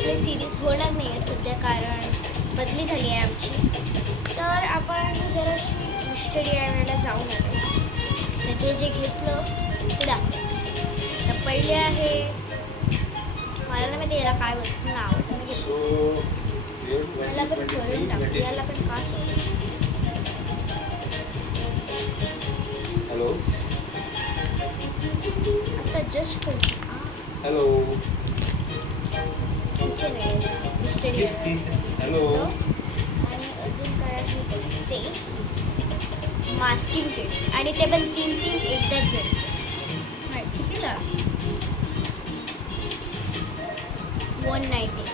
आपली सिरीज होणार नाही आहे सध्या, कारण बदली झाली आहे आमची. तर आपण जराशी मिस्टरी यावेळेला जाऊन येतो. त्याचे जे घेतलं ते दाखव. तर पहिले आहे, मला नाही माहिती याला काय वस्तू नाव मी घेतलं, मला पण कळून टाकू याला पण का सोडलं. हॅलो आता जस्ट हॅलो मिस्टरी हॅलो. आणि अजून काय आहे ते मास्किंग टेप, आणि ते पण 3 एकदाच भेटते. कितीला? 190.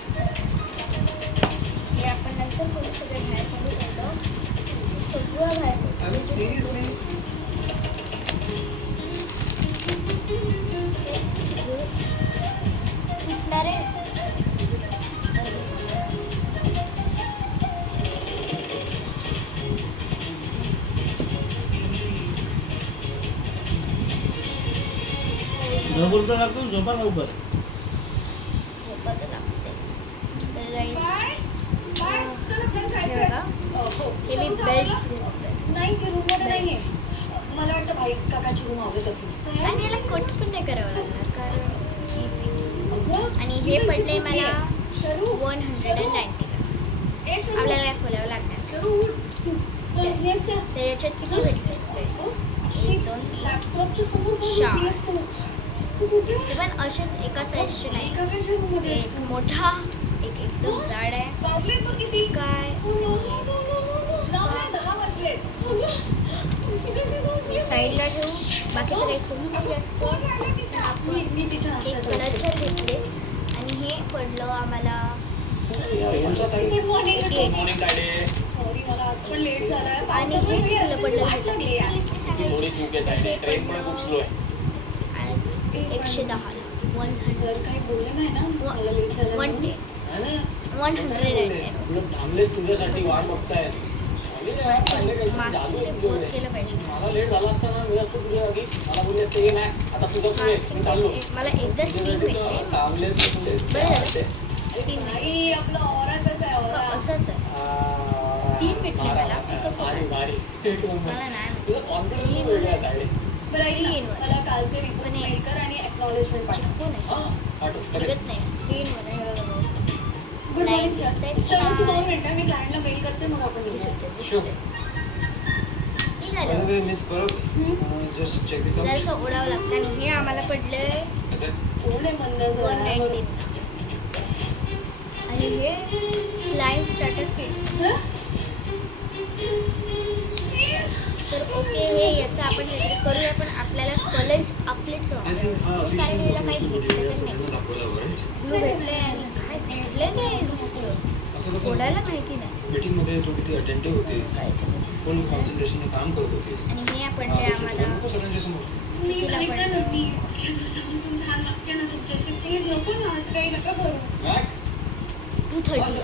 हे आपण नंतर करू, सगळं बाहेर काढू शकतो, सगळं बाहेर कुठणारे न बोलता लागतो झोपा लवकर. झोपत लागते. तर guys, हे बघा, हे मी बेल्ट्स घेतले नाही ती रूम मध्ये नाहीये. मला वाटतं भाई काकाची रूम आवडत असेल. आणि याला कट पण नाही करावं लागणार, कारण easy. आणि हे पडले मला 190 ला. आपल्याला खोलावं लागणार. तर याच्यात किती भेटले? 1 2 3 4. ते पण असेच एका साईजचे नाही, एक मोठा, एक एकदम जाड आहे. काय साईडला ठेवू, बाकीचं काही खूप जास्त. एक कलरचे घेतले आणि हे पडलं आम्हाला 88. सॉरी मला आज पण लेट झालाय. आणि हे कितीला पडलं आणि 110 ला. 100 सर काही बोलले नाही ना मला लेट झालं. 110 थांबले तुझ्यासाठी वाट बघताय. मास्किंग टेप बहुत केलं पाहिजे. मला लेट झाला असता ना, मी असतो तुझ्या आधी. मला बोलले असते की नाही आता तुझं तू ये, मी चाललो. मला एकदाच 3 भेटले. थांबले तुझे. बरं झालं 3 नाही आपला औराच आहे औरा. असंच आहे. 3 भेटले मला. कसं काय? मला नाही तुझं कॉन्फिडन्स वेगळा आहे तायडे. बरं ऐक ना, 3 in 1. मला कालचे रिपोर्ट पण मेल कर आणि एक्नॉलेजमेंट पाठव. चिपकून आहे. हां पाठव करेक्ट. निघत नाही. 3 in 1 आहे. हे बघा guys. Good morning Light sir. दिसतंय. सर तू 2 मिनिटं मी क्लायंटला मेल करते मग आपण निघू. Sure. निघालं. मिस परब जस्ट चेक दिस आउट. जरासं ओढावं लागतं. आणि हे आम्हाला पडले कसं कोण आहे मंद जरा? 190. आणि हे स्लाइम स्टार्टर किट. हं? तर ओके, हे याचं आपण काहीतरी करूया, पण आपल्याला कलर्स आपलेच आय थिंक हा कारण याला काही भेटलं पण नाही. सगळ्यांना दाखवलं बरं. ब्लू भेटले आणि काय भेटले काय दुसरं असं कसं ओढायला माहिती नाही. मीटिंग मध्ये तू किती अटेंटिव्ह होतीस, फुल कॉन्सन्ट्रेशनने काम करत होतीस. आणि हे पडले आम्हाला नको सगळ्यांच्या समोर. मी कितीला ऐका पडलं? ना, ती समजून छान वाटते ना तुमच्याशी. प्लीज नको ना असं काही नका करू. मॅक 230.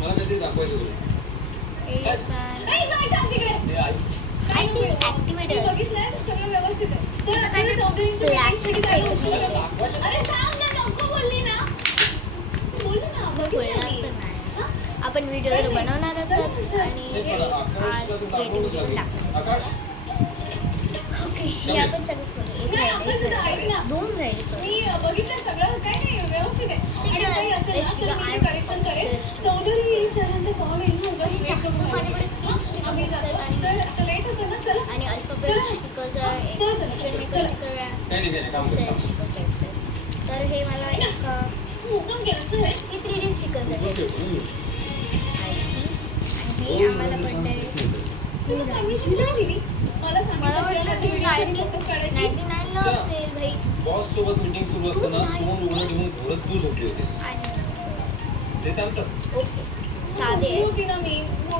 मला काहीतरी दाखवायचं तुला. नाही नाही थांब तिकडे. आय थिंक ऍक्टिव्हेट मी आहे. बघितलंय सगळं व्यवस्थित आहे. सर आता तुम्ही काय चौधरींची plastic meeting आहे. साठी जायला उशीर. अरे थांब ना, नको बोलली ना. बोल ना, बघितलं बोलणार मी. तर नाही. आपण व्हिडिओ तर बनवणारच आहोत आणि आज क्रिएटिव्हिटी पण टाकणार. आकाश ओके, हे आपण सगळं करू. एक राहिले, 2 राहिले. सॉरी. मी बघितलं सगळं काही नाही व्यवस्थित आहे. आणि काही असेल ना तर मी करेक्शन करेन. चौधरी सरांचा कॉल येईल ना उगाच जास्त wait करू माझ्याकडे नका. 3 स्टिकर आम्ही जातो. आणि सर आता लेट होतं ना चला. आणि अल्फाबेट स्टिकर्स आहे, पिक्चर मेकर स्टिकर आहे, काही नाही काम सेल कर. स्टिकर टाईप्स आहे. तर हे मला एक तू ओपन केलं सर. हे 3D स्टिकर्स आहेत आय थिंक. आणि हे आम्हाला पडले तुला परमिशन नाही दिली. मला मला वाटलं की सांगितलं 99 ला असेल भाई. बॉस सोबत मीटिंग सुरू असताना फोन उघडून घेऊन घोरत तू झोपली होतीस. आणि ते सांगतं. ओके, साधे आहे. होती ना मी.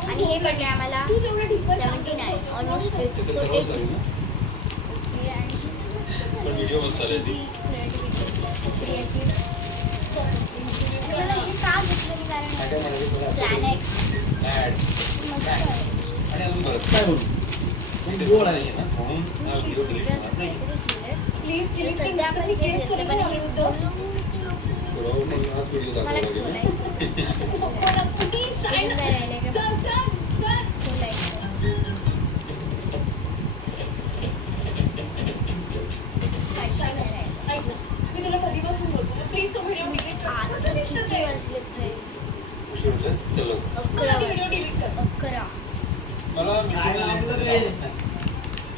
आणि हे पडले आम्हाला तू तेवढं ठीकवर काम 79, ऑलमोस्ट ते तर करावंच लागेल ना. ओके. आणि पण व्हिडिओ मस्त आले ती. क्रिएटिव्ह मला हे का घेतलं मी, काय कारण काय म्हणाली तुला? Planet Bad. मस्त Bad. आहे. आणि अजून बरं काय बोलू? ते गोड आहे ना म्हणून हा व्हिडिओ डिलीट होणार नाही. प्लीज तर सध्या आपण हे घेतलं, पण हे बोलून नको. हाच व्हिडिओ मला दाखवला गेला खोलायचं. प्लीज अजून काय राहिलंय का? सर सर सर खोलायचं. काहीच नाही राहिलं. ऐक ना, मी तुला कधीपासून बोलतोय प्लीज तो व्हिडिओ डिलीट कर. आता कसं दिसतं किती ते? वाजलेत भाई? उशीर होतोय चल लवकर. 11 व्हिडिओ वाजले. डिलीट कर. 11. मला काय मीटिंगला लावलं link रे? करायला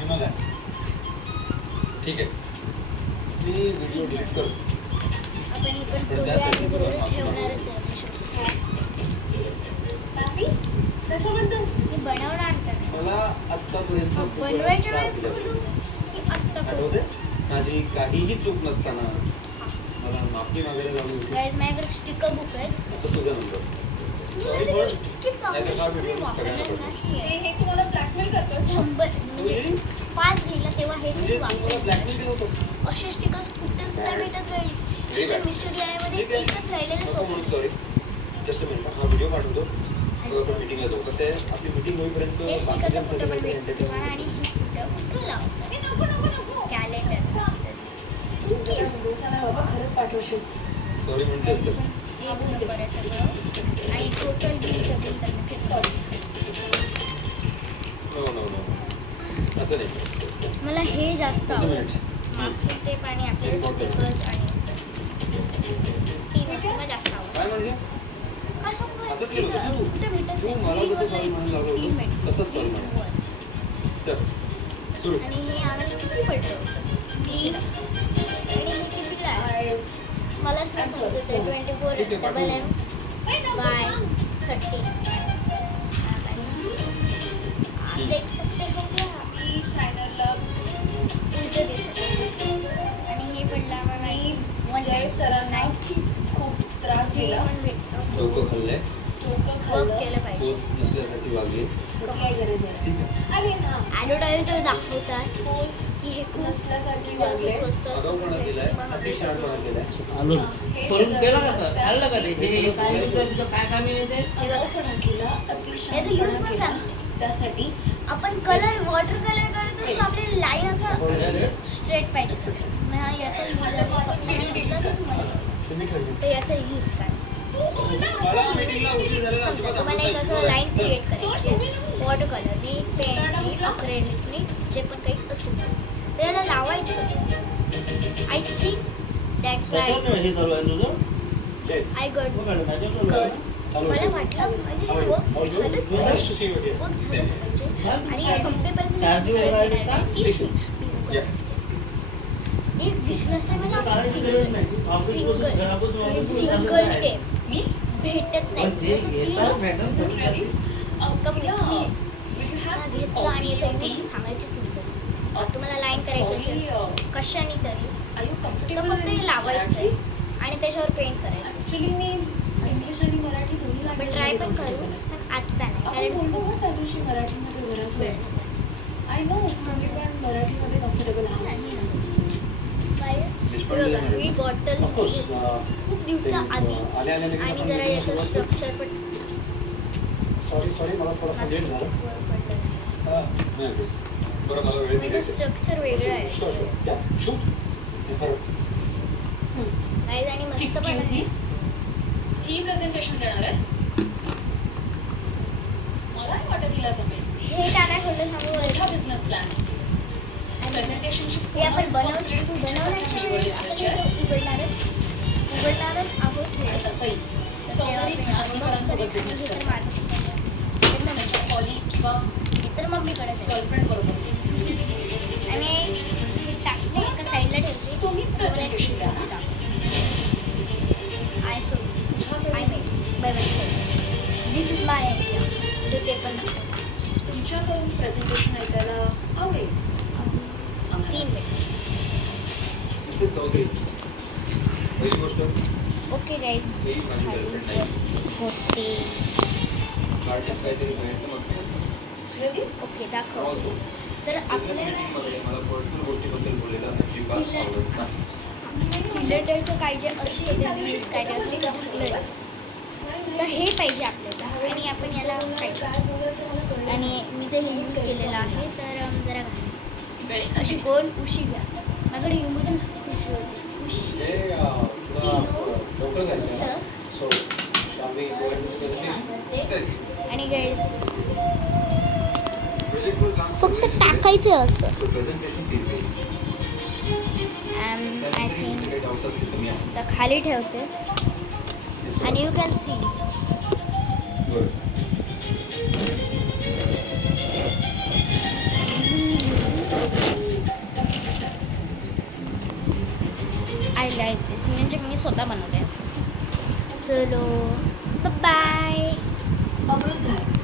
विनोद आहे. ठीक आहे मी व्हिडिओ डिलीट करतो. आपण हे पण पण ठेवूया त्यासाठी आणि तुला पुढे माफी ठेवणारच आहे ते शेवटी. मॅफी कशाबद्दल? मी बनवणार तर नाही. मला आत्तापर्यंत खूप वेळा बनवायच्या त्रास वेळेस दिला. बोलू की आत्ता करू. आठवते माझी काहीही चूक नसताना मला माफी मागायला लावली होती. गाईज माझ्याकडे स्टिकर बुक आहे. आता तुझा नंबर सॉरी म्हणजे बोल. इतकी चांगली नाहीतर हा sticker व्हिडिओ वापरणार सगळ्यांना नाहीये. हे तुम्हाला ब्लॅकमेल करतोय? 100 म्हणजे 5 लिहिलं तेव्हा हे म्हणजे मी तुम्हाला ब्लॅकमेल केलं वापरते. होतं. असे स्टिकर्स कुठेच नाही भेटत guys. Very bad. Mister D I मध्ये ठीक आहे. एकच राहिलेले नको म्हणून सॉरी. जस्ट मिनिट हा व्हिडिओ पाठवतो. मग आपण मीटिंगला जाऊ. कसं आहे आपली मीटिंग होईपर्यंत हे स्टिकर बाकीच्यांसाठी कुठं पण काहीतरी भेटतं entertainment आणि हे कुठं लावतात. ए, नको नको नको कॅलेंडर दिवसाला बाबा खरंच पाठवशील. सॉरी म्हणतेस तर एक नंबर आहे सगळं आणि टोटल बिल कधी करणार सॉरी. नो नो नो असं नाही. मला हे जास्त कसं आवडतं. मिनिट मास्किंग टेप आणि आपले स्टिकर्स आणि तीन मला जास्त आवडतं. काय म्हणजे कसं असंच केलं होतं तू? कुठे भेटत तू मला जसं sorry म्हणायला लावलं होतं, 3 मिनिट. तसंच sorry म्हणायचं. चल सुरू. आणि हे आम्हाला किती पडलं होतं? 3. आणि हे कितीला आहे? मलाच नाही समजत आहे. 24 ठीक आहे, डबल एम ए, नको बाय थांब. 30. आप देख सकते हो क्या? मी शायनरला उलटे दिसत आहे. आणि हे पडलं आम्हाला जय सरांना खूप त्रास दिला. डोकं खाल्लंय डोकं वर्क खाल्लं. केलं पाहिजे. तोच नसल्यासाठी वागली. त्याची काय गरज आहे? ठीक आहे अरे ना ॲडव्हर्टाईजर दाखवतात पोच की हे खूप नसल्यासारखी जास्त वागले. स्वस्त आगाऊपणा दिलाय अतिशहाणपणा केलाय. आलो हे करून सगळं केला का तर? त्या- खाल्लं का ते हे काय तुझं काय काम आहे ते? आगाऊपणा केला, याचा use पण केला. सांग. त्यासाठी आपण कलर वॉटर कलर करत असतो आपली लाईन असं स्ट्रेट पाहिजे. याचा यूज तुम्ही ठरवा. तर याचा यूज काय मला मीटिंगला उशीर झालेला समजा अजिबात तुम्हाला एक असं आवडत लाईन नाही. क्रिएट करायची वॉटर कलरने पेनने अक्रेलिकने जे पण काही असेल ते याला लावायचं. आय थिंक दॅट्स वाय त्याच्यावर हे चालू आहे तुझं? जय. आय गॉट बघा ना, त्याच्यावर चालू आहे. चालू मला आहे. वाटलं म्हणजे How are you? Work How are you? झालंच Nice पाहिजे. to see you again. Work झालंच पाहिजे आणि संपेपर्यंत मी चार्जिंग दुसरं वगैरे घेणार सांग. नाही. Listen. ती Yeah. एक बिझनेस आहे मला करायची गरज नाही. ऑफिस बसून घरापासून ऑफिस बसून चालू सिंगल आहे. टेप मी भेटत नाही. पण ते जसं येसार ती मॅडम चालू आहे. कंपनी Will you हा have घेतला आणि याचा coffee? यूज सांगायची सुचत. तुम्हाला लाईन करायची असेल कशाने तरी Are you तर comfortable फक्त हे in लावायचं Marathi? आणि त्याच्यावर पेंट करायचं. Actually मी इंग्लिश आणि मराठी दोन्ही आपण language ट्राय मध्ये पण करू comfortable आहे. पण आत्ता नाही आपण कारण बोलतो ना त्या दिवशी मराठीमध्ये बराच वेळ वेळ. I know, मी पण मराठीमध्ये comfortable आहे. नाही ना. काय? देशपांडे हे बघा, madam. He bottle Of course, खूप दिवसाआधी आल्या आल्या लगेच आणि आपण जरा meeting याचं ला सुरुवात स्ट्रक्चर पण करू. सॉरी मला थोडासा लेट झाला. हा, नाही, please. बरं मला वेळ म्हणजे दिली. स्ट्रक्चर वेगळं आहे Sure, sure. Yeah, shoot. Yes, बरोबर. गाईज आणि मस्त पण Excuse आहे. me? ही प्रेझेंटेशन देणार आहे मला नाही वाटत हिला जमेल. हे का नाही खोललं सांगू मोठा बरं? बिझनेस प्लॅन प्रेझेंटेशनची हे आपण बनवण्याच्या वेळी आपण हे उघडणारच आहोत हे. तसंही तर चौधरी तेव्हा खानोलकरांसोबत आणि बिझनेस हे तर करतो माझं त्यांच्या कॉलिग किंवा तर मम्मीकडे जाईल. गर्लफ्रेंड बरोबर आणि हे टाकते एका साईडला ठेवते. तुम्हीच प्रेझेंटेशन द्या ना. आय सो तुझ्याकडे I made bye bye. This is my idea. तर ते पण तुमच्याकडून प्रेझेंटेशन ऐकायला आवडेल 3 मिनिट. मिसेस चौधरी पहिली गोष्ट ओके गाईज. ही माझी गर्लफ्रेंड नाही. होते. गार्डन्स काहीतरी गैरसमज करत Really? ओके दाखव. Also, तर बिझनेस आपल्याला मीटिंगमध्ये मला पर्सनल गोष्टीबद्दल बोलायला अजिबात सिलेंडर- आवडत नाही. सिलेंडरचं काय जे असतं ते रील्स काय ते असतं ते ढकलायचं. तर हे पाहिजे आपल्याला आणि आपण याला पाहिजे आणि मी ते हे यूज केलेलं आहे तर जरा घाल. वेळी अशी गोल उशी घ्या. माझ्याकडे इमोजन्स उशी होती. उशी जे तुला गाईज प्रोजेक्टवर काम फक्त टाकायचं असं प्रेझेंटेशन तीच घेईल अँड आय थिंक काही डाऊट्स असतील तुम्ही आता खाली ठेवते आणि you can see I like this म्हणजे मी स्वतः बनवले असं चलो बाय अमृत